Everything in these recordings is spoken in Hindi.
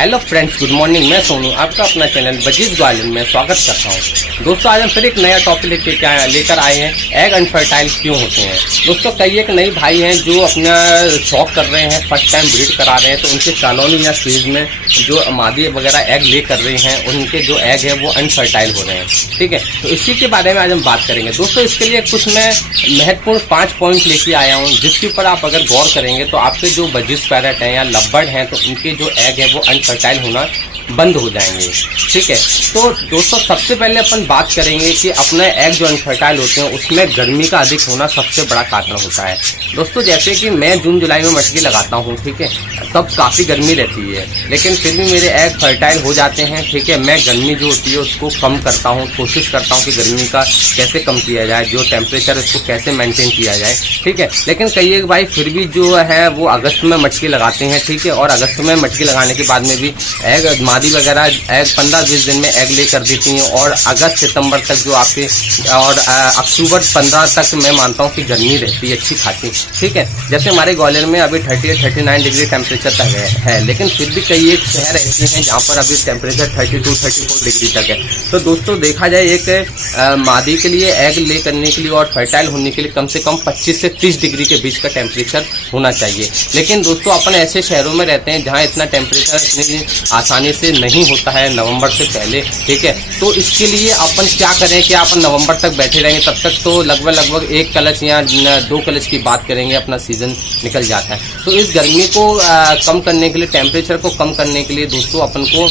Hello friends, good morning. मैं सोनू आपका अपना चैनल बजीज ग्वालियर में स्वागत करता हूं। दोस्तों, आज हम फिर एक नया टॉपिक लेकर आए हैं, एग अनफर्टाइल क्यों होते हैं। दोस्तों, कई एक नए भाई हैं जो अपना शौक कर रहे हैं, फर्स्ट टाइम ब्रीड करा रहे हैं, तो उनके कॉलोनी या सीरीज में जो मादी वगैरह एग ले कर रहे हैं, उनके जो एग है वो अनफर्टाइल हो रहे हैं। ठीक है, तो इसी के बारे में आज हम बात करेंगे। दोस्तों, इसके लिए कुछ मैं महत्वपूर्ण 5 पॉइंट लेके आया हूँ, जिसके ऊपर आप अगर गौर करेंगे तो आपके जो बजीज पैरेट हैं या लवबर्ड हैं, तो उनके जो एग है वो अनफर्टाइल होना बंद हो जाएंगे। ठीक है, तो दोस्तों सबसे पहले अपन बात करेंगे कि अपने एग जो अनफर्टाइल होते हैं उसमें गर्मी का अधिक होना सबसे बड़ा कारण होता है। दोस्तों, जैसे कि मैं जून जुलाई में मटकी लगाता हूँ, ठीक है, तब काफ़ी गर्मी रहती है, लेकिन फिर भी मेरे एग फर्टाइल हो जाते हैं। ठीक है, मैं गर्मी जो होती है उसको कम करता हूँ, कोशिश करता हूँ कि गर्मी का कैसे कम किया जाए, जो टेम्परेचर है उसको कैसे मेंटेन किया जाए। ठीक है, लेकिन कई एक भाई फिर भी जो है वो अगस्त में मटकी लगाते हैं। ठीक है, और अगस्त में मटकी लगाने के बाद में भी एग मादी वगैरह एग 15-20 दिन में एग ले कर देती हैं, और अगस्त सितंबर तक जो आपके और अक्टूबर 15 तक मैं मानता हूँ कि गर्मी रहती है अच्छी खासी। ठीक है, जैसे हमारे ग्वालियर में अभी 38-39 डिग्री टेम्परेचर तक है, लेकिन फिर भी कई एक शहर ऐसे हैं जहाँ पर अभी टेम्परेचर 32-34 डिग्री तक है। तो दोस्तों देखा जाए, एक मादी के लिए एग ले करने के लिए और फर्टाइल होने के लिए कम से कम 25 से 30 डिग्री के बीच का टेम्परेचर होना चाहिए। लेकिन दोस्तों अपन ऐसे शहरों में रहते हैं जहाँ इतना टेम्परेचर इतनी आसानी से नहीं होता है नवंबर से पहले। ठीक है, तो इसके लिए अपन क्या करें कि अपन नवंबर तक बैठे रहेंगे, तब तक तो लगभग 1 क्लच या 2 क्लच की बात करेंगे, अपना सीजन निकल जाता है। तो इस गर्मी को कम करने के लिए, टेम्परेचर को कम करने के लिए दोस्तों अपन को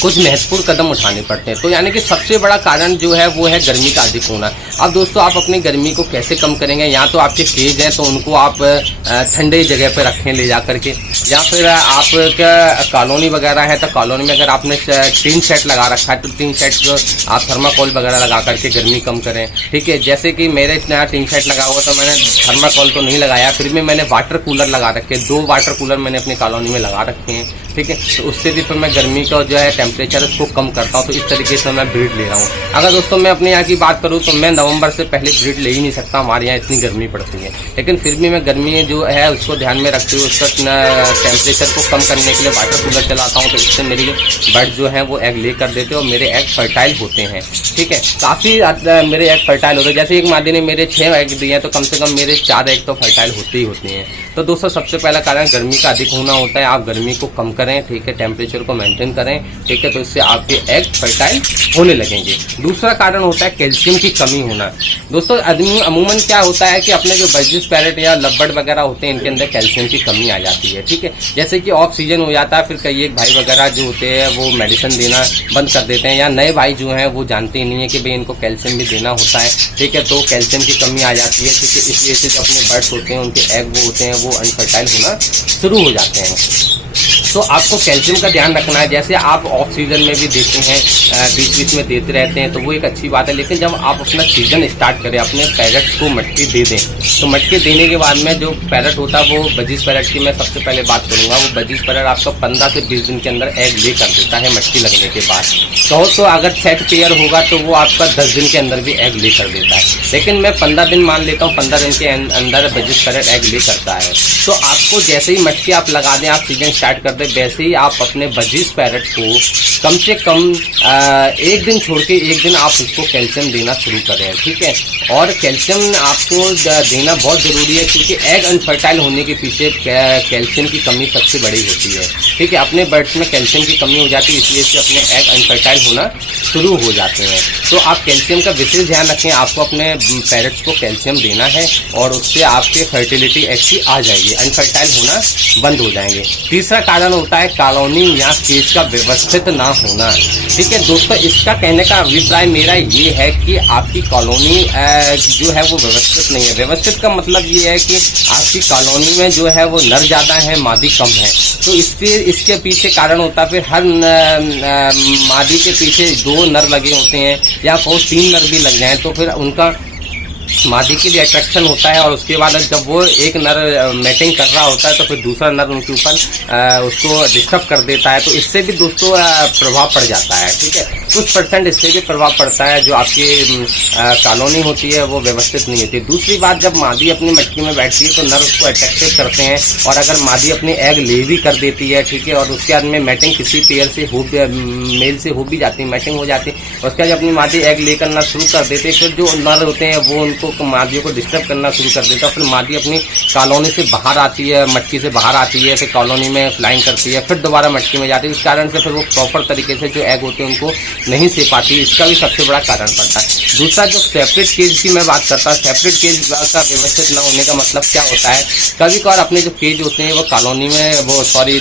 कुछ महत्वपूर्ण कदम उठाने पड़ते हैं। तो यानी कि सबसे बड़ा कारण जो है वो है गर्मी का अधिक होना। अब दोस्तों आप अपनी गर्मी को कैसे कम करेंगे, या तो आपके केज हैं तो उनको आप ठंडे जगह पे रखें ले जा करके, या फिर आपका कॉलोनी वगैरह है तो कॉलोनी में अगर आपने टीन सेट लगा रखा है तो टीन सेट जो आप थर्माकोल वगैरह लगा करके गर्मी कम करें। ठीक है, जैसे कि मेरे नया टीन सेट लगा हुआ तो मैंने थर्माकोल तो नहीं लगाया, फिर भी मैंने वाटर कूलर लगा रखे, 2 वाटर कूलर मैंने अपनी कॉलोनी में लगा रखे हैं। ठीक है, तो उससे भी फिर मैं गर्मी का जो है टेम्परेचर उसको कम करता हूँ। तो इस तरीके से मैं ब्रीड ले रहा हूँ। अगर दोस्तों मैं अपने यहाँ की बात करूँ तो मैं नवंबर से पहले ब्रीड ले ही नहीं सकता, हमारे यहाँ इतनी गर्मी पड़ती है, लेकिन फिर भी मैं गर्मी जो है उसको ध्यान में रखते हुए उसका टेम्परेचर को कम करने के लिए वाटर कूलर चलाता हूँ। तो इससे मेरी बर्ड जो है वो एग ले कर देते हैं और मेरे एग फर्टाइल होते हैं। ठीक है, काफ़ी मेरे एग फर्टाइल होते हैं। जैसे एक मादी ने मेरे 6 एग दिए हैं तो कम से कम मेरे 4 एग तो फर्टाइल होते ही होते हैं। तो दोस्तों सबसे पहला कारण गर्मी का अधिक होना होता है। आप गर्मी को कम करें, ठीक है, टेम्परेचर को मेंटेन करें, ठीक है, तो इससे आपके एग फर्टाइल होने लगेंगे। दूसरा कारण होता है कैल्शियम की कमी होना। दोस्तों अमूमन क्या होता है कि अपने जो बजीज पैरेट या लवबर्ड वगैरह होते हैं इनके अंदर कैल्शियम की कमी आ जाती है। ठीक है, जैसे कि ऑफ सीजन हो जाता है, फिर कई एक भाई वगैरह जो होते हैं वो मेडिसिन देना बंद कर देते हैं, या नए भाई जो हैं वो जानते ही नहीं है कि भाई इनको कैल्शियम भी देना होता है। ठीक है, तो कैल्शियम की कमी आ जाती है। ठीक है, इसलिए से जो अपने बर्ड्स होते हैं उनके एग वो होते हैं वो अनफर्टाइल होना शुरू हो जाते हैं। तो आपको कैल्शियम का ध्यान रखना है। जैसे आप ऑफ सीजन में भी देते हैं, बीच बीच में देते रहते हैं, तो वो एक अच्छी बात है, लेकिन जब आप अपना सीजन स्टार्ट करें, अपने पैरेट्स को मटकी दे दें, तो मटकी देने के बाद में जो पैरेट होता है वो बजीज पैरेट की मैं सबसे पहले बात करूंगा, वो बजीज पैरेट आपका 15 से 20 दिन के अंदर एग ले कर देता है मटकी लगने के बाद। तो अगर सेट पेयर होगा तो वो आपका 10 दिन के अंदर भी एग ले कर देता है, लेकिन मैं 15 दिन मान लेता हूँ, 15 दिन के अंदर बजीज पैरेट एग ले करता है। तो आपको जैसे ही मटकी आप लगा दें, आप सीजन स्टार्ट कर दें, वैसे ही आप अपने बजीज पैरेट को कम से कम 1 दिन छोड़ के 1 दिन आप उसको कैल्शियम देना शुरू करें। ठीक है, और कैल्शियम आपको देना बहुत ज़रूरी है, क्योंकि एग अनफर्टाइल होने के पीछे कैल्शियम की कमी सबसे बड़ी होती है। ठीक है, अपने बर्ड्स में कैल्शियम की कमी हो जाती है, इसलिए से अपने एग अनफर्टाइल होना शुरू हो जाते हैं। तो आप कैल्शियम का विशेष ध्यान रखें, आपको अपने पैरेट्स को कैल्शियम देना है और उससे आपके फर्टिलिटी एक्चुअली आ जाएगी, अनफर्टाइल होना बंद हो जाएंगे। तीसरा कारण होता है कॉलोनी या केज का व्यवस्थित ना होना। ठीक है दोस्तों, इसका कहने का अभिप्राय मेरा ये है कि आपकी कॉलोनी जो है वो व्यवस्थित नहीं है। व्यवस्थित का मतलब ये है कि आपकी कॉलोनी में जो है वो नर ज़्यादा है, मादी कम है। तो इसके पीछे कारण होता है, फिर हर मादी के पीछे 2 नर लगे होते हैं, या 3 नर भी लग जाएं, तो फिर उनका मादी के लिए अट्रैक्शन होता है, और उसके बाद जब वो एक नर मैटिंग कर रहा होता है तो फिर दूसरा नर उनके ऊपर उसको डिस्टर्ब कर देता है। तो इससे भी दोस्तों प्रभाव पड़ जाता है। ठीक है, कुछ % इससे भी प्रभाव पड़ता है, जो आपकी कॉलोनी होती है वो व्यवस्थित नहीं होती। दूसरी बात, जब मादी अपनी मटकी में बैठती है तो नर उसको अट्रैक्टिव करते हैं, और अगर मादी अपने एग ले भी कर देती है, ठीक है, और उसके बाद में मैटिंग किसी पेयर से मेल से हो भी जाती है, मैटिंग हो जाती है, उसके बाद अपनी मादी एग ले करना शुरू कर देते हैं, फिर जो नर होते हैं वो उनको मादियों को डिस्टर्ब करना शुरू कर देता है। फिर मादी अपनी कॉलोनी से बाहर आती है, मटकी से बाहर आती है, फिर कॉलोनी में फ्लाइंग करती है, फिर दोबारा मटकी में जाती है। इस कारण से फिर वो प्रॉपर तरीके से जो एग होते हैं उनको नहीं से पाती। इसका भी सबसे बड़ा कारण पड़ता है। दूसरा, जो सेपरेट केज की मैं बात करता हूँ, सेपरेट केज का व्यवस्थित न होने का मतलब क्या होता है, कभी कभार अपने जो केज होते हैं वो कॉलोनी में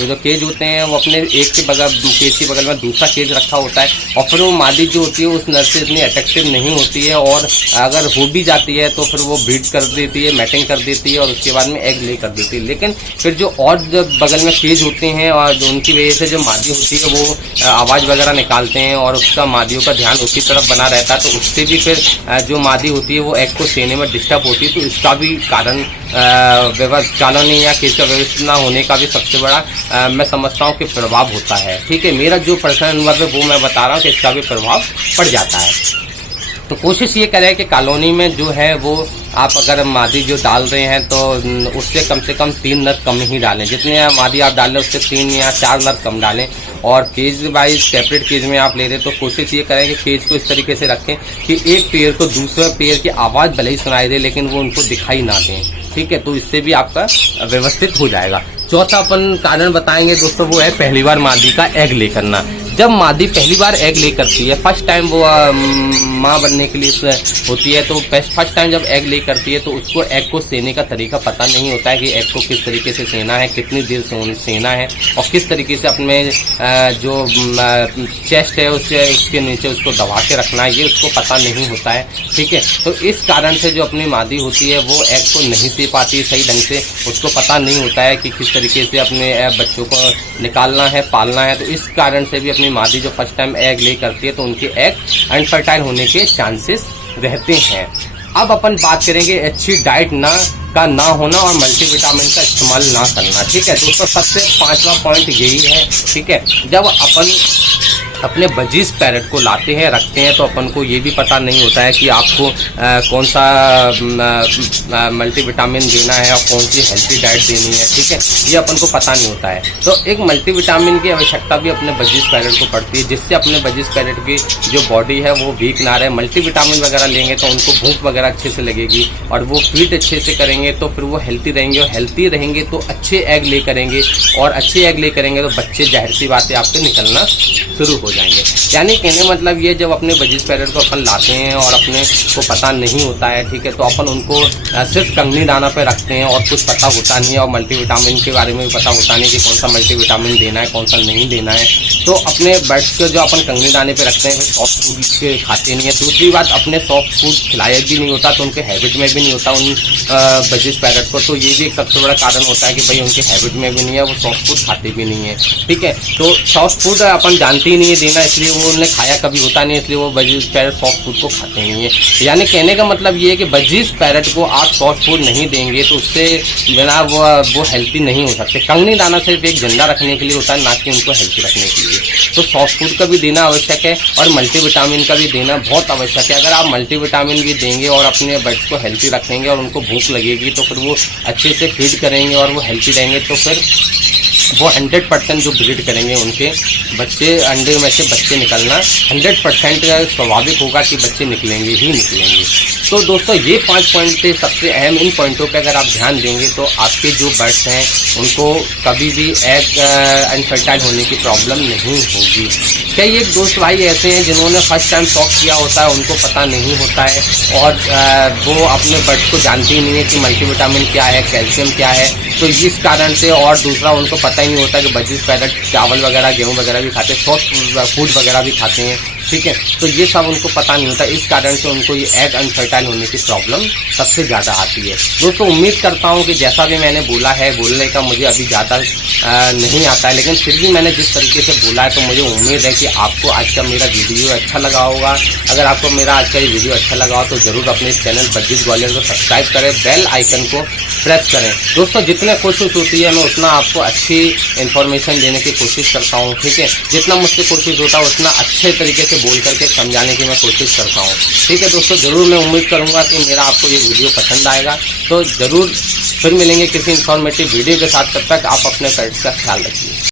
जो केज होते हैं वो अपने एक के बगल केज के बगल में दूसरा केज रखा होता है, और फिर वो मादी जो होती है उस नर से इतनी अट्रैक्टिव नहीं होती है, और अगर हो भी जाती है तो फिर वो ब्रीड कर देती है, मैटिंग कर देती है, और उसके बाद में एग ले कर देती है। लेकिन फिर जो और बगल में केज होते हैं, और उनकी वजह से जो मादी होती है वो आवाज़ वगैरह निकालते हैं, और उसका मादियों का ध्यान उसी तरफ बना रहता है, तो उससे भी फिर जो मादी होती है वो एग को सेने में डिस्टर्ब होती है। तो इसका भी कारण कॉलोनी या केज का व्यवस्थित ना होने का भी सबसे बड़ा मैं समझता हूँ कि प्रभाव होता है। ठीक है, मेरा जो पर्सनल अनुभव है वो मैं बता रहा हूँ कि इसका भी प्रभाव पड़ जाता है। तो कोशिश ये करें कि कॉलोनी में जो है वो आप अगर मादी जो डाल रहे हैं तो उससे कम से कम 3 नर कम ही डालें। जितने मादी आप डाल रहे हैं उससे 3 या 4 नर कम डालें। और केज वाइज सेपरेट केज में आप ले रहे हैं तो कोशिश ये करें कि केज को इस तरीके से रखें कि एक पेयर को दूसरे पेयर की आवाज़ भले ही सुनाई दे लेकिन वो उनको दिखाई ना दें। ठीक है, तो इससे भी आपका व्यवस्थित हो जाएगा। चौथा अपन कारण बताएंगे दोस्तों, वो है पहली बार मादी का एग ले करना। जब मादी पहली बार एग ले करती है, फर्स्ट टाइम वो माँ बनने के लिए होती है, तो फर्स्ट टाइम जब एग ले करती है तो उसको एग को सेने का तरीका पता नहीं होता है कि एग को किस तरीके से सेना है, कितनी देर सेना है, और किस तरीके से अपने जो चेस्ट है उसके नीचे उसको दबा के रखना है, ये उसको पता नहीं होता है। ठीक है, तो इस कारण से जो अपनी मादी होती है वो एग को नहीं से पाती सही ढंग से, उसको पता नहीं होता है कि किस तरीके से अपने बच्चों को निकालना है, पालना है। तो इस कारण से भी अपनी मादी जो फर्स्ट टाइम एग ले करती है तो उनके एग अनफर्टाइल होने के चांसेस रहते हैं। अब अपन बात करेंगे अच्छी डाइट का ना होना और मल्टीविटामिन का इस्तेमाल ना करना। ठीक है दोस्तों, सबसे 5वां पॉइंट यही है। ठीक है, जब अपन अपने बजीज पैरेट को लाते हैं रखते हैं तो अपन को ये भी पता नहीं होता है कि आपको कौन सा मल्टीविटामिन देना है और कौन सी हेल्थी डाइट देनी है। ठीक है, ये अपन को पता नहीं होता है। तो एक मल्टीविटामिन की आवश्यकता भी अपने बजीज पैरेट को पड़ती है, जिससे अपने बजीज पैरेट की जो बॉडी है वो वीक ना रहे। मल्टीविटामिन वगैरह लेंगे तो उनको भूख वगैरह अच्छे से लगेगी और वो फीड अच्छे से करेंगे तो फिर वो हेल्थी रहेंगे, और हेल्थी रहेंगे तो अच्छे एग ले करेंगे, और अच्छे एग ले करेंगे तो बच्चे जाहिर सी बात है आपसे निकलना शुरू हो जाएंगे। यानी कहने मतलब ये, जब अपने बजीज पैरेट को अपन लाते हैं और अपने को पता नहीं होता है, ठीक है, तो अपन उनको सिर्फ कंगनी दाना पे रखते हैं और कुछ पता होता नहीं है, और मल्टीविटामिन के बारे में भी पता होता नहीं कि कौन सा मल्टीविटामिन देना है कौन सा नहीं देना है। तो अपने बर्ड्स को जो अपन कंगनी दाने पे रखते हैं फिर सॉफ्ट फूड खाते नहीं है। दूसरी बात, अपने सॉफ्ट फूड खिलाया भी नहीं होता तो उनके हैबिट में भी नहीं होता उन बजीज पैरेट को। तो ये भी एक सबसे बड़ा कारण होता है कि भाई उनके हैबिट में भी नहीं है, वो सॉफ्ट फूड खाते भी नहीं है। ठीक है, तो सॉफ्ट फूड अपन जानते ही नहीं है देना, इसलिए वो उन्होंने खाया कभी होता नहीं, इसलिए वो बजीज पैरेट सॉफ्ट फूड को खाते नहीं है। यानी कहने का मतलब ये है कि बजीज पैरेट को आप सॉफ्ट फूड नहीं देंगे तो उससे बिना वो हेल्थी नहीं हो सकते। कंगनी दाना सिर्फ एक जिंदा रखने के लिए होता है, ना कि उनको हेल्थी रखने के लिए। तो सॉफ्ट फूड का भी देना आवश्यक है और मल्टीविटामिन का भी देना बहुत आवश्यक है। अगर आप मल्टीविटामिन भी देंगे और अपने बर्ड्स को हेल्थी रखेंगे और उनको भूख लगेगी तो फिर वो अच्छे से फीड करेंगे और वो हेल्थी रहेंगे, तो फिर वो 100% जो ब्रीड करेंगे उनके बच्चे, अंडे में से बच्चे निकलना 100% स्वाभाविक होगा कि बच्चे निकलेंगे ही निकलेंगे। तो दोस्तों ये 5 पॉइंट थे सबसे अहम। इन पॉइंटों पे अगर आप ध्यान देंगे तो आपके जो बर्ड्स हैं उनको कभी भी एग अनफर्टाइल होने की प्रॉब्लम नहीं होगी। कई एक दोस्त भाई ऐसे हैं जिन्होंने फर्स्ट टाइम शॉक किया होता है, उनको पता नहीं होता है और वो अपने बर्ड्स को जानते ही नहीं है कि मल्टीविटामिन क्या है, कैल्शियम क्या है। तो इस कारण से, और दूसरा उनको पता ही नहीं होता कि बजीज पैरेट चावल वगैरह गेहूँ वगैरह भी खाते हैं, सॉफ्ट फूड वगैरह भी खाते हैं। ठीक है, तो ये सब उनको पता नहीं होता, इस कारण से उनको ये एग अनफर्टाइल होने की प्रॉब्लम सबसे ज़्यादा आती है। दोस्तों उम्मीद करता हूँ कि जैसा भी मैंने बोला है, बोलने का मुझे अभी ज़्यादा नहीं आता है, लेकिन फिर भी मैंने जिस तरीके से बोला है तो मुझे उम्मीद है कि आपको आज का मेरा वीडियो अच्छा लगा होगा। अगर आपको मेरा आज का ये वीडियो अच्छा लगा हो तो ज़रूर अपने इस चैनल बज्जिस ग्वालियर को सब्सक्राइब करें, बेल आइकन को प्रेस करें। दोस्तों जितने कोशिश होती है मैं उतना आपको अच्छी इन्फॉर्मेशन देने की कोशिश करता हूँ, ठीक है। जितना मुझसे कोशिश होता है उतना अच्छे तरीके से बोल करके समझाने की मैं कोशिश करता हूँ, ठीक है। दोस्तों ज़रूर मैं उम्मीद करूँगा कि मेरा आपको ये वीडियो पसंद आएगा। तो ज़रूर फिर मिलेंगे किसी इन्फॉर्मेटिव वीडियो के साथ। तब तक आप अपने पेट्स का ख्याल रखिए।